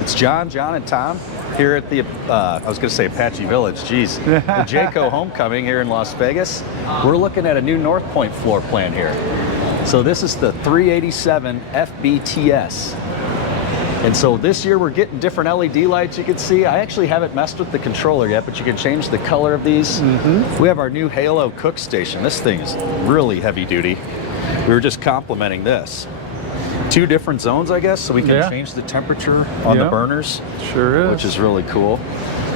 It's John, and Tom here at the, I was going to say Apache Village, geez, the Jayco Homecoming here in Las Vegas. We're looking at a new North Point floor plan here. So this is the 387 FBTS. And so this year we're getting different LED lights, you can see. I actually haven't messed with the controller yet, but you can change the color of these. We have our new Halo cook station. This thing is really heavy duty. We were just complimenting this. 2 different zones, I guess, so we can change the temperature on the burners. Sure is. Which is really cool.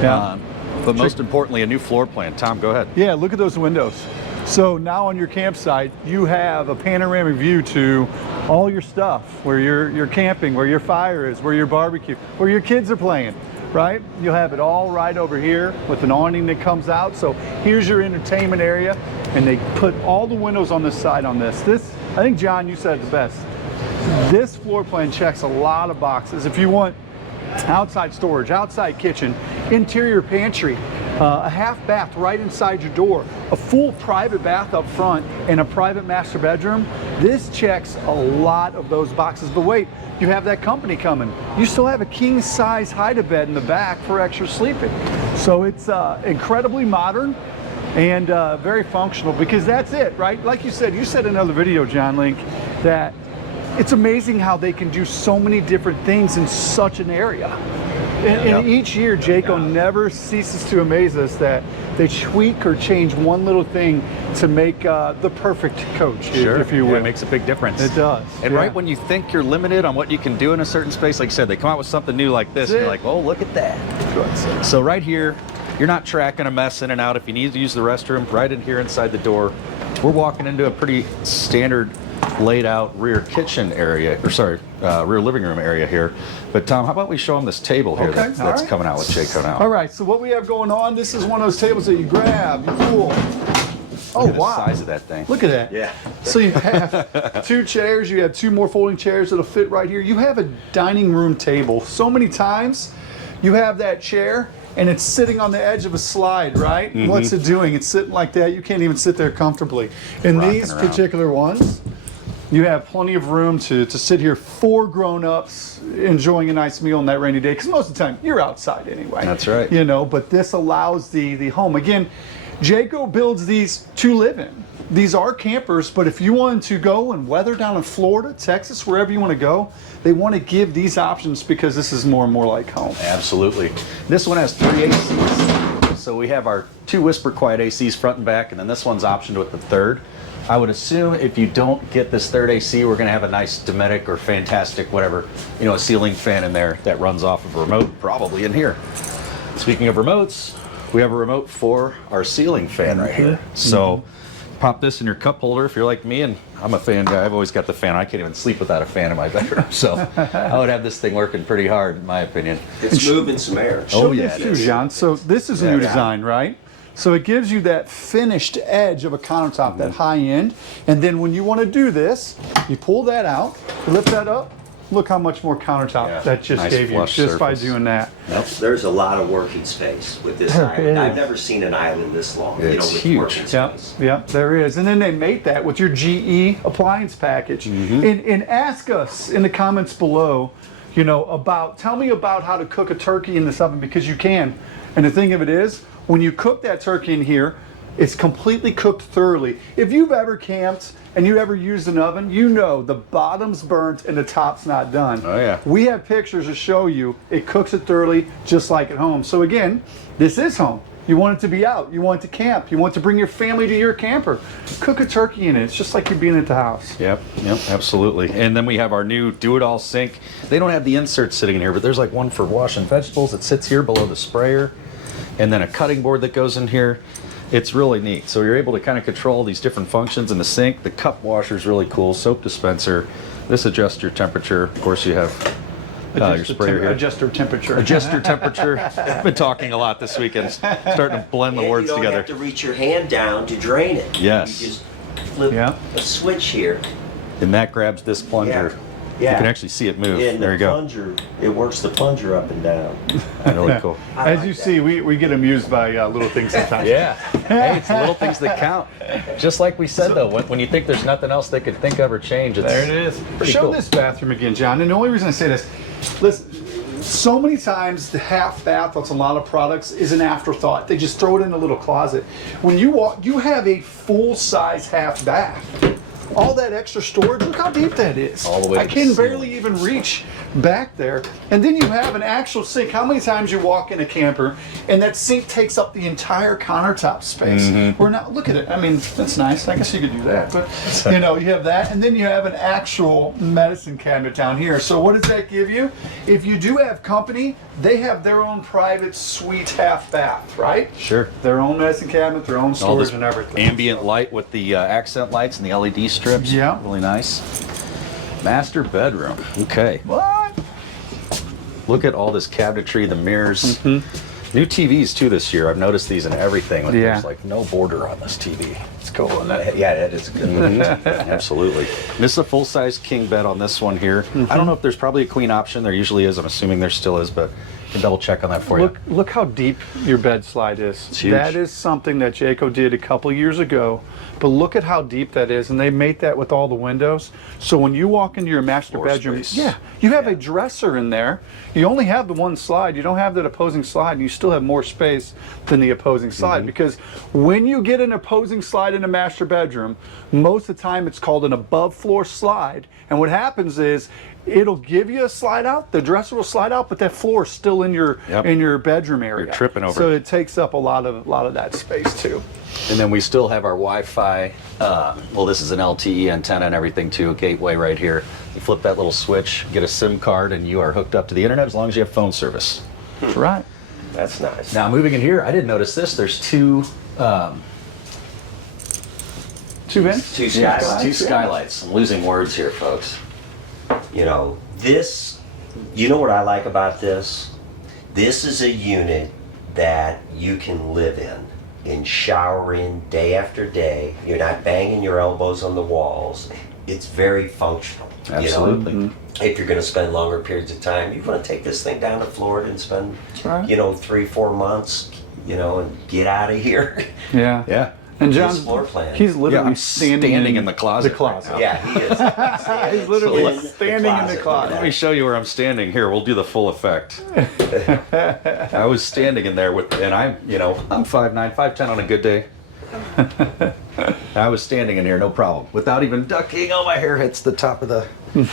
Yeah. But most importantly, a new floor plan. Tom, go ahead. Yeah, look at those windows. So now on your campsite, you have a panoramic view to all your stuff, where you're camping, where your fire is, where your barbecue, where your kids are playing, right? You'll have it all right over here with an awning that comes out. So here's your entertainment area, and they put all the windows on this side on this. I think, John, you said it the best. This floor plan checks a lot of boxes. If you want outside storage, outside kitchen, interior pantry, a half bath right inside your door, a full private bath up front, and a private master bedroom, this checks a lot of those boxes. But wait, you have that company coming. You still have a king size hide-a-bed in the back for extra sleeping. So it's incredibly modern and very functional, because that's it, right? Like you said in another video, John Link, that it's amazing how they can do so many different things in such an area. And each year, Jayco never ceases to amaze us that they tweak or change one little thing to make the perfect coach, if you will. Yeah, it makes a big difference. It does. And right when you think you're limited on what you can do in a certain space, like I said, they come out with something new like this, and you're like, oh, look at that. So right here, you're not tracking a mess in and out. If you need to use the restroom, right in here inside the door, we're walking into a pretty standard laid out rear kitchen area, or sorry, rear living room area here. But Tom, how about we show them this table here that's coming out with Jayco now? All right, so what we have going on, this is one of those tables that you grab, you pull. Oh, look at wow. the size of that thing. Look at that. Yeah. So you have 2 chairs, you have 2 more folding chairs that'll fit right here. You have a dining room table. So many times you have that chair and it's sitting on the edge of a slide, right? What's it doing? It's sitting like that. You can't even sit there comfortably. In these particular ones, you have plenty of room to sit here, 4 grown-ups enjoying a nice meal on that rainy day, because most of the time you're outside anyway. That's right. You know, but this allows the home. Again, Jayco builds these to live in. These are campers, but if you wanted to go and weather down in Florida, Texas, wherever you want to go, they want to give these options because this is more and more like home. Absolutely. This one has 3 ACs. So we have our 2 Whisper Quiet ACs front and back, and then this one's optioned with the 3rd. I would assume if you don't get this 3rd AC, we're going to have a nice Dometic or Fantastic, whatever, you know, a ceiling fan in there that runs off of a remote, probably in here. Speaking of remotes, we have a remote for our ceiling fan right here. So pop this in your cup holder if you're like me, and I'm a fan guy. I've always got the fan. I can't even sleep without a fan in my bedroom. So I would have this thing working pretty hard, in my opinion. It's moving some air. Oh, yeah. Too, John. So this is a new design, right? So it gives you that finished edge of a countertop, that high end. And then when you want to do this, you pull that out, you lift that up. Look how much more countertop that just gave you just by doing that. There's a lot of working space with this island. I've never seen an island this long. It's huge. Yep, there is. And then they mate that with your GE appliance package. And ask us in the comments below, you know, tell me about how to cook a turkey in this oven, because you can. And the thing of it is, when you cook that turkey in here, it's completely cooked thoroughly. If you've ever camped and you ever used an oven, you know the bottom's burnt and the top's not done. Oh yeah. We have pictures to show you it cooks it thoroughly, just like at home. So again, this is home. You want it to be out. You want it to camp. You want to bring your family to your camper. Cook a turkey in it. It's just like you're being at the house. Yep, absolutely. And then we have our new do-it-all sink. They don't have the insert sitting in here, but there's like one for washing vegetables that sits here below the sprayer. And then a cutting board that goes in here. It's really neat. So you're able to kind of control these different functions in the sink. The cup washer is really cool. Soap dispenser. This adjusts your temperature. Of course, you have your sprayer here. Adjuster temperature. Adjuster temperature. I've been talking a lot this weekend. Starting to blend the words together. You don't have to reach your hand down to drain it. Yes. You just flip a switch here. And that grabs this plunger. You can actually see it move. And there you go. Plunger, it works the plunger up and down. Really cool. As you see, we get amused by little things sometimes. Hey, it's the little things that count. Just like we said, though, when you think there's nothing else they could think of or change, it's there it is. Show cool. this bathroom again, John. And the only reason I say this, listen, So many times the half bath on a lot of products is an afterthought. They just throw it in a little closet. When you walk, you have a full-size half bath. All that extra storage, look how deep that is. All the way I to the can ceiling. barely even reach back there. And then you have an actual sink. How many times you walk in a camper and that sink takes up the entire countertop space? We're not, look at it. I mean, that's nice. I guess you could do that. But you know, you have that, and then you have an actual medicine cabinet down here. So what does that give you? If you do have company, they have their own private suite half bath, right? Sure. Their own medicine cabinet, their own All storage this and everything. ambient light with the accent lights and the LED strips. Yeah. Really nice. Master bedroom. Okay. What? Look at all this cabinetry, the mirrors. New TVs too this year. I've noticed these in everything. Like, Yeah. There's like no border on this TV. It's cool, isn't it? Yeah, that is a good one. Absolutely. This is a full-size king bed on this one here. I don't know if there's probably a queen option. There usually is. I'm assuming there still is, but I can double check on that for you. Look how deep your bed slide is. It's huge. That is something that Jayco did a couple years ago, but look at how deep that is, and they made that with all the windows. So when you walk into your master Floor bedroom, space. yeah, you have a dresser in there. You only have the one slide. You don't have that opposing slide, and you still have more space than the opposing slide, because when you get an opposing slide in a master bedroom, most of the time it's called an above floor slide, and what happens is it'll give you a slide out, the dresser will slide out, but that floor is still in your Yep. in your bedroom area. You're tripping over So it. it takes up a lot of that space too. And then we still have our Wi-Fi. Well, this is an LTE antenna and everything too. A gateway right here. You flip that little switch, get a SIM card, and you are hooked up to the internet as long as you have phone service. That's right. That's nice. Now, moving in here, I didn't notice this. There's two Two vents? Two yeah, skylights. two skylights. I'm losing words here, folks. You know, this, you know what I like about this? This is a unit that you can live in shower in day after day. You're not banging your elbows on the walls. It's very functional. Absolutely. You know? If you're going to spend longer periods of time, you want to take this thing down to Florida and spend, right. you know, 3-4 months, you know, and get out of here. Yeah. Yeah. And This John's floor plan. he's literally I'm standing in the closet. The closet. Yeah, he is. He's literally in the standing in the closet. Let me show you where I'm standing. Here, we'll do the full effect. I was standing in there with, and I'm 5'9", 5'10" on a good day. I was standing in here, no problem, without even ducking. Oh, my hair hits the top of the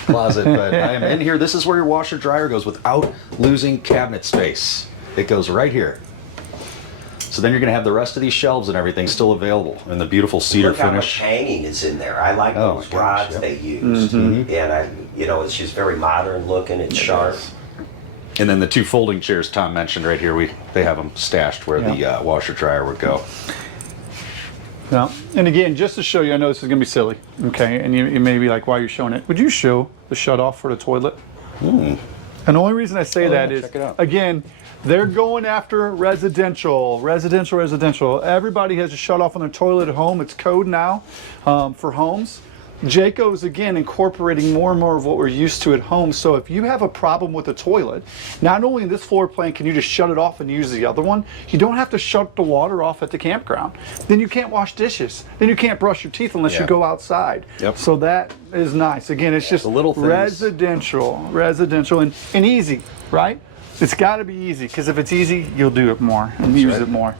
closet, but I am in here. This is where your washer dryer goes without losing cabinet space. It goes right here. So then you're going to have the rest of these shelves and everything still available in the beautiful cedar Look how much finish. hanging is in there. I like Oh those my gosh, rods yep. they used, and it's just very modern looking. It's sharp. And then the two folding chairs Tom mentioned right here, they have them stashed where the washer dryer would go. Now, and again, just to show you, I know this is going to be silly, okay, and you may be like, why are you showing it? Would you show the shutoff for the toilet? And the only reason I say that is, check it out. again, they're going after residential. Everybody has a shutoff on their toilet at home. It's code now for homes. Jayco is again incorporating more and more of what we're used to at home. So if you have a problem with the toilet, not only in this floor plan can you just shut it off and use the other one, you don't have to shut the water off at the campground. Then you can't wash dishes. Then you can't brush your teeth unless you go outside. Yep. So that is nice. Again, it's just the little things. residential and easy, right? It's got to be easy, because if it's easy, you'll do it more and use it more.